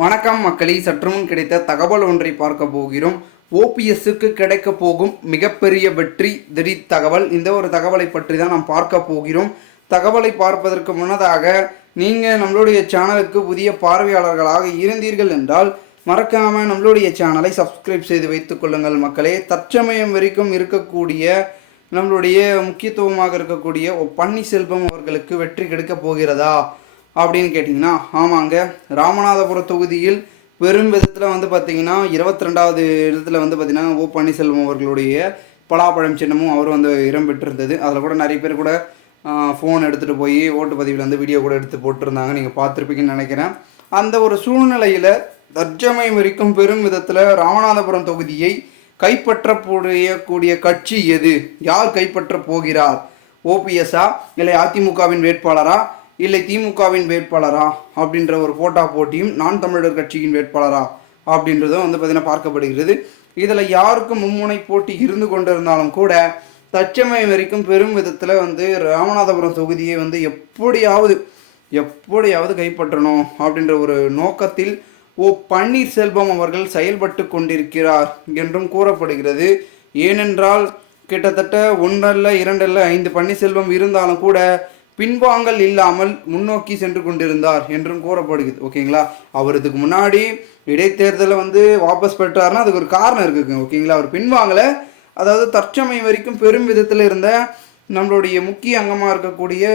வணக்கம் மக்களே, சற்றுமுன் கிடைத்த தகவல் ஒன்றை பார்க்க போகிறோம். ஓபிஎஸ்க்கு கிடைக்க போகும் மிகப்பெரிய வெற்றி திடீர் தகவல். இந்த ஒரு தகவலை பற்றி தான் நாம் பார்க்க போகிறோம். தகவலை பார்ப்பதற்கு முன்னதாக நீங்கள் நம்மளுடைய சேனலுக்கு புதிய பார்வையாளர்களாக இருந்தீர்கள் என்றால் மறக்காமல் நம்மளுடைய சேனலை சப்ஸ்கிரைப் செய்து வைத்துக் கொள்ளுங்கள் மக்களே. தற்சமயம் வரைக்கும் இருக்கக்கூடிய நம்மளுடைய முக்கியத்துவமாக இருக்கக்கூடிய பன்னீர்செல்வம் அவர்களுக்கு வெற்றி கிடைக்கப் போகிறதா அப்படின்னு கேட்டிங்கன்னா, ஆமாங்க. ராமநாதபுரம் தொகுதியில் பெரும் விதத்தில் வந்து பார்த்திங்கன்னா 22வது இடத்துல வந்து பார்த்திங்கன்னா பன்னீர்செல்வம் அவர்களுடைய பலாப்பழம் சின்னமும் அவர் வந்து இடம் பெற்றிருந்தது. அதில் கூட நிறைய பேர் கூட ஃபோன் எடுத்துகிட்டு போய் ஓட்டுப்பதிவில் வந்து வீடியோ கூட எடுத்து போட்டிருந்தாங்க. நீங்கள் பார்த்துருப்பீங்கன்னு நினைக்கிறேன். அந்த ஒரு சூழ்நிலையில் தற்சமயம் வரைக்கும் பெரும் விதத்தில் ராமநாதபுரம் தொகுதியை கைப்பற்றக்கூடிய கட்சி எது, யார் கைப்பற்ற போகிறார்? ஓபிஎஸ்ஸா, இல்லை அதிமுகவின் வேட்பாளரா, இல்லை திமுகவின் வேட்பாளரா அப்படின்ற ஒரு போட்டா போட்டியும் நான் தமிழர் கட்சியின் வேட்பாளரா அப்படின்றதும் வந்து பார்த்திங்கன்னா பார்க்கப்படுகிறது. இதில் யாருக்கும் மும்முனை போட்டி இருந்து கொண்டிருந்தாலும் கூட தற்சமயம் வரைக்கும் பெரும் விதத்தில் வந்து ராமநாதபுரம் தொகுதியை வந்து எப்படியாவது கைப்பற்றணும் அப்படின்ற ஒரு நோக்கத்தில் பன்னீர்செல்வம் அவர்கள் செயல்பட்டு கொண்டிருக்கிறார் என்றும் கூறப்படுகிறது. ஏனென்றால் கிட்டத்தட்ட 1 அல்ல 2 அல்ல 5 பன்னீர்செல்வம் இருந்தாலும் கூட பின்வாங்கல் இல்லாமல் முன்னோக்கி சென்று கொண்டிருந்தார் என்றும் கூறப்படுகிறது. ஓகேங்களா, அவர் இதுக்கு முன்னாடி இடைத்தேர்தலை வந்து வாபஸ் பெற்றார்னா அதுக்கு ஒரு காரணம் இருக்குங்க. ஓகேங்களா, அவர் பின்வாங்கலை. அதாவது தற்சமயம் வரைக்கும் பெரும் விதத்தில் இருந்த நம்மளுடைய முக்கிய அங்கமாக இருக்கக்கூடிய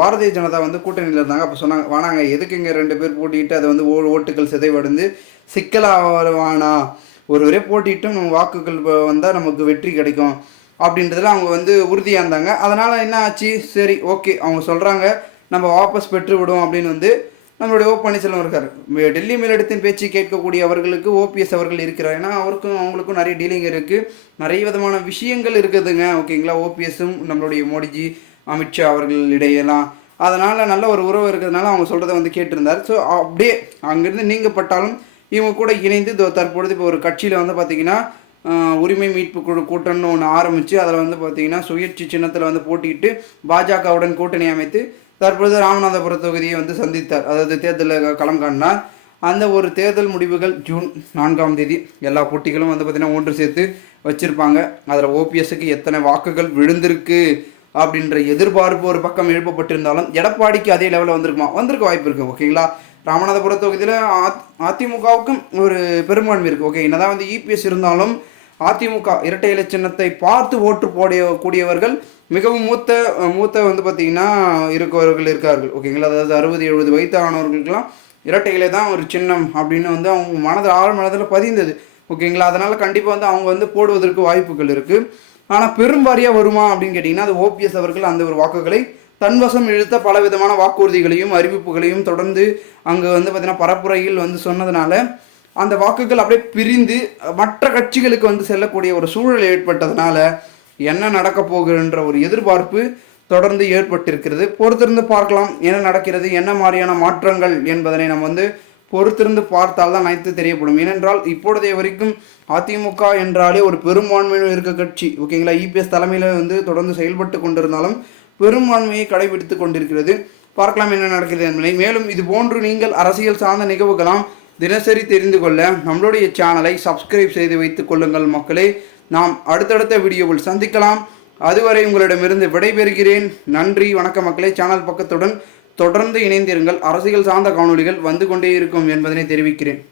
பாரதிய ஜனதா வந்து கூட்டணியில் இருந்தாங்க. அப்போ சொன்னாங்க, வானாங்க எதுக்கு இங்கே 2 பேர் போட்டிட்டு அதை வந்து ஓட்டுகள் சிதைவடைந்து சிக்கலாக வானா, ஒருவரே போட்டிட்டும் நம்ம வாக்குகள் வந்தால் நமக்கு வெற்றி கிடைக்கும் அப்படின்றதுல அவங்க வந்து உறுதியாக இருந்தாங்க. அதனால் என்ன ஆச்சு, சரி ஓகே அவங்க சொல்கிறாங்க நம்ம வாபஸ் பெற்று விடுவோம் அப்படின்னு வந்து நம்மளுடைய பன்னீர்செல்வம் இருக்கார். டெல்லி மேலிடத்தின் பேச்சு கேட்கக்கூடிய அவர்களுக்கு ஓபிஎஸ் அவர்கள் இருக்கிறார். ஏன்னா அவங்களுக்கும் நிறைய டீலிங் இருக்குது, நிறைய விதமான விஷயங்கள் இருக்குதுங்க. ஓகேங்களா, ஓபிஎஸும் நம்மளுடைய மோடிஜி அமித்ஷா அவர்கள் இடையெல்லாம் அதனால் நல்ல ஒரு உறவு இருக்கிறதுனால அவங்க சொல்கிறத வந்து கேட்டிருந்தார். ஸோ அப்படியே அங்கேருந்து நீங்கப்பட்டாலும் இவங்க கூட இணைந்து தற்பொழுது இப்போ ஒரு கட்சியில் வந்து பார்த்திங்கன்னா உரிமை மீட்பு குழு கூட்டம்னு ஒன்று ஆரம்பித்து அதில் வந்து பார்த்திங்கன்னா சுயேட்சை சின்னத்தில் வந்து போட்டிட்டு பாஜகவுடன் கூட்டணி அமைத்து தற்பொழுது ராமநாதபுரம் தொகுதியை வந்து சந்தித்தார். அதாவது தேர்தலில் களம் காணினார். அந்த ஒரு தேர்தல் முடிவுகள் ஜூன் 4ஆம் தேதி எல்லா போட்டிகளும் வந்து பார்த்திங்கன்னா ஒன்று சேர்த்து வச்சுருப்பாங்க. அதில் ஓபிஎஸ்க்கு எத்தனை வாக்குகள் விழுந்திருக்கு அப்படின்ற எதிர்பார்ப்பு ஒரு பக்கம் எழுப்பப்பட்டிருந்தாலும் எடப்பாடிக்கு அதே லெவலில் வந்திருக்க வாய்ப்பு இருக்குது. ஓகேங்களா, ராமநாதபுரம் தொகுதியில் அதிமுகவுக்கும் ஒரு பெரும்பான்மை இருக்குது. ஓகே, என்னதான் வந்து இபிஎஸ் இருந்தாலும் அதிமுக இரட்டை இலை சின்னத்தை பார்த்து ஓட்டு போடக்கூடியவர்கள் மிகவும் மூத்த வந்து பார்த்திங்கன்னா இருக்கவர்கள் இருக்கார்கள். ஓகேங்களா, அதாவது 60-70 வயது ஆனவர்களுக்கெல்லாம் இரட்டை இலை தான் ஒரு சின்னம் அப்படின்னு வந்து அவங்க ஆழ்மனதில் பதிந்தது. ஓகேங்களா, அதனால் கண்டிப்பாக வந்து அவங்க வந்து போடுவதற்கு வாய்ப்புகள் இருக்குது. ஆனால் பெரும்பாரியாக வருமா அப்படின்னு கேட்டிங்கன்னா அது ஓபிஎஸ் அவர்கள் அந்த ஒரு வாக்குகளை தன்வசம் இழுத்த பல விதமான வாக்குறுதிகளையும் அறிவிப்புகளையும் தொடர்ந்து அங்கே வந்து பார்த்திங்கன்னா பரப்புரையில் வந்து சொன்னதுனால அந்த வாக்குகள் அப்படியே பிரிந்து மற்ற கட்சிகளுக்கு வந்து செல்லக்கூடிய ஒரு சூழல் ஏற்பட்டதுனால என்ன நடக்க போகுன்ற ஒரு எதிர்பார்ப்பு தொடர்ந்து ஏற்பட்டிருக்கிறது. பொறுத்திருந்து பார்க்கலாம் என்ன நடக்கிறது, என்ன மாதிரியான மாற்றங்கள் என்பதனை நம்ம வந்து பொறுத்திருந்து பார்த்தால் தான் அனைத்து தெரியப்படும். ஏனென்றால் இப்பொழுதைய வரைக்கும் அதிமுக என்றாலே ஒரு பெரும்பான்மையில் இருக்க கட்சி. ஓகேங்களா, இபிஎஸ் தலைமையில் வந்து தொடர்ந்து செயல்பட்டு கொண்டிருந்தாலும் பெரும்பான்மையை கடைபிடித்து கொண்டிருக்கிறது. பார்க்கலாம் என்ன நடக்கிறது என்பதை. மேலும் இது போன்று நீங்கள் அரசியல் சார்ந்த நிகழ்வுகளாம் தினசரி தெரிந்து கொள்ள நம்மளுடைய சேனலை சப்ஸ்கிரைப் செய்து வைத்துக் கொள்ளுங்கள் மக்களே. நாம் அடுத்தடுத்த வீடியோவில் சந்திக்கலாம். அதுவரை உங்களிடமிருந்து விடைபெறுகிறேன். நன்றி, வணக்கம் மக்களே. சேனல் பக்கத்துடன் தொடர்ந்து இணைந்திருங்கள். அரசியல் சார்ந்த காணொளிகள் வந்து கொண்டே இருக்கும் என்பதனை தெரிவிக்கிறேன்.